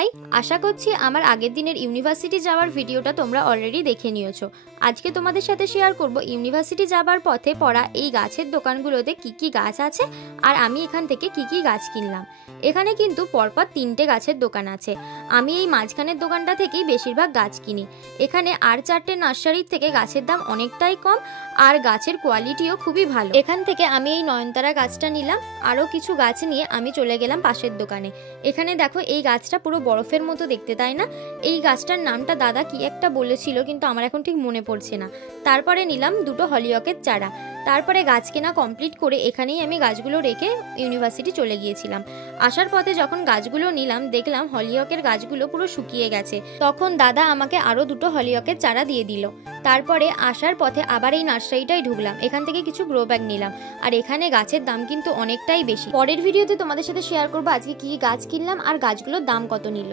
High, আশা করছি আমার আগের দিনের ইউনিভার্সিটি যাওয়ার ভিডিওটা তোমরা অলরেডি দেখে নিয়েছো। আজকে তোমাদের সাথে শেয়ার করব ইউনিভার্সিটি যাবার পথে পড়া এই গাছের দোকানগুলোতে কি কি গাছ আছে আর আমি এখান থেকে কি কি গাছ কিনলাম। এখানে কিন্তু পরপর 3টে গাছের দোকান আছে। আমি এই মাঝখানের দোকানটা থেকেই বেশিরভাগ গাছ কিনি। এখানে আর 4টে নার্সারির থেকে গাছের দাম অনেকটাই কম আর গাছের কোয়ালিটিও খুবই ভালো। এখান থেকে আমি এই নয়নতারা গাছটা নিলাম। আরও কিছু গাছ নিয়ে আমি চলে গেলাম পাশের দোকানে। এখানে দেখো এই গাছটা পুরো বরফের মতো দেখতে, তাই না? এই গাছটার নামটা দাদা কি একটা বলেছিল, কিন্তু আমার এখন ঠিক মনে পড়ছে না। তারপরে নিলাম 2টো হলিঅকের চারা। তারপরে গাছ কেনা কমপ্লিট করে এখানেই আমি গাছগুলো রেখে ইউনিভার্সিটি চলে গিয়েছিলাম। আসার পথে যখন গাছগুলো নিলাম দেখলাম হলিঅকের গাছগুলো পুরো শুকিয়ে গেছে। তখন দাদা আমাকে আরও 2টো হলিঅকের চারা দিয়ে দিল। তারপরে আসার পথে আবার এই নার্সারিটাই ঢুকলাম। এখান থেকে কিছু গ্রো ব্যাগ নিলাম। আর এখানে গাছের দাম কিন্তু অনেকটাই বেশি। পরের ভিডিওতে তোমাদের সাথে শেয়ার করবো আজকে কি গাছ কিনলাম আর গাছগুলোর দাম কত নিল।